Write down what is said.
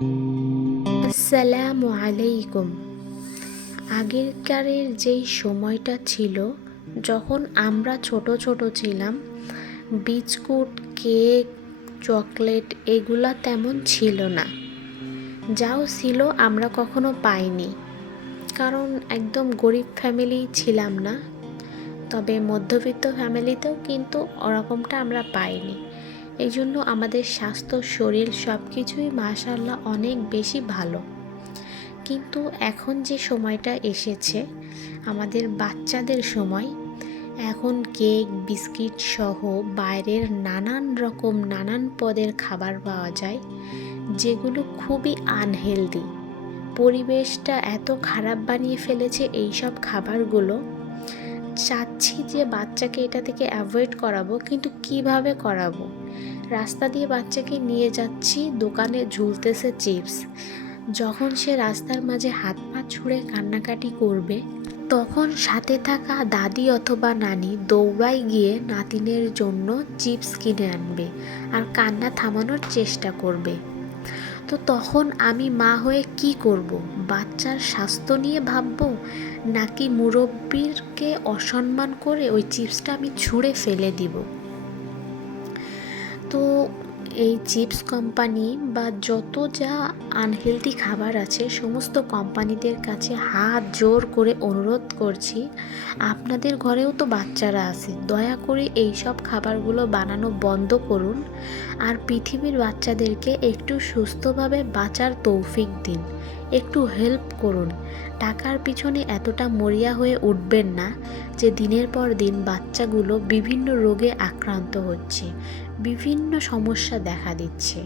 আসসালামু আলাইকুম। আগেকারের যেই সময়টা ছিল, যখন আমরা ছোট ছোট ছিলাম, বিস্কুট, কেক, চকলেট এগুলা তেমন ছিল না। যাও ছিল আমরা কখনো পাইনি, কারণ একদম গরিব ফ্যামিলি ছিলাম না। তবে মধ্যবিত্ত ফ্যামিলিতেও কিন্তু ওরকমটা আমরা পাইনি। এই জন্য আমাদের স্বাস্থ্য, শরীর সব কিছুই মাশাআল্লাহ অনেক বেশি ভালো। কিন্তু এখন যে সময়টা এসেছে, আমাদের বাচ্চাদের সময়, এখন কেক, বিস্কিট সহ বাইরের নানান পদের খাবার পাওয়া যায়, যেগুলো খুবই আনহেলদি। পরিবেশটা এত খারাপ বানিয়ে ফেলেছে এইসব খাবারগুলো। চাচ্ছি যে বাচ্চাকে এটা থেকে অ্যাভয়েড করাবো, কিন্তু কিভাবে করাবো? রাস্তা দিয়ে বাচ্চাকে নিয়ে যাচ্ছি, দোকানে ঝুলতেছে চিপস। যখন সে রাস্তার মাঝে হাত পা ছুঁড়ে কান্নাকাটি করবে, তখন সাথে থাকা দাদি অথবা নানি দৌড়ায় গিয়ে নাতিনের জন্য চিপস কিনে আনবে আর কান্না থামানোর চেষ্টা করবে। তো তখন আমি মা হয়ে কি করব? বাচ্চার স্বাস্থ্য নিয়ে ভাববো, নাকি মুরব্বিরকে অসম্মান করে ওই চিপসটা আমি ছুঁড়ে ফেলে দিব? তো এই চিপস কোম্পানি বা যত যা আনহেলদি খাবার আছে, সমস্ত কোম্পানিদের কাছে হাত জোর করে অনুরোধ করছি, আপনাদের ঘরেও তো বাচ্চারা আছে, দয়া করে এই সব খাবারগুলো বানানো বন্ধ করুন আর পৃথিবীর বাচ্চাদেরকে একটু সুস্থভাবে বাঁচার তৌফিক দিন, একটু হেল্প করুন। টাকার পিছনে এতটা মরিয়া হয়ে উঠবেন না যে দিনের পর দিন বাচ্চাগুলো বিভিন্ন রোগে আক্রান্ত হচ্ছে, বিভিন্ন সমস্যা দেখা দিচ্ছে।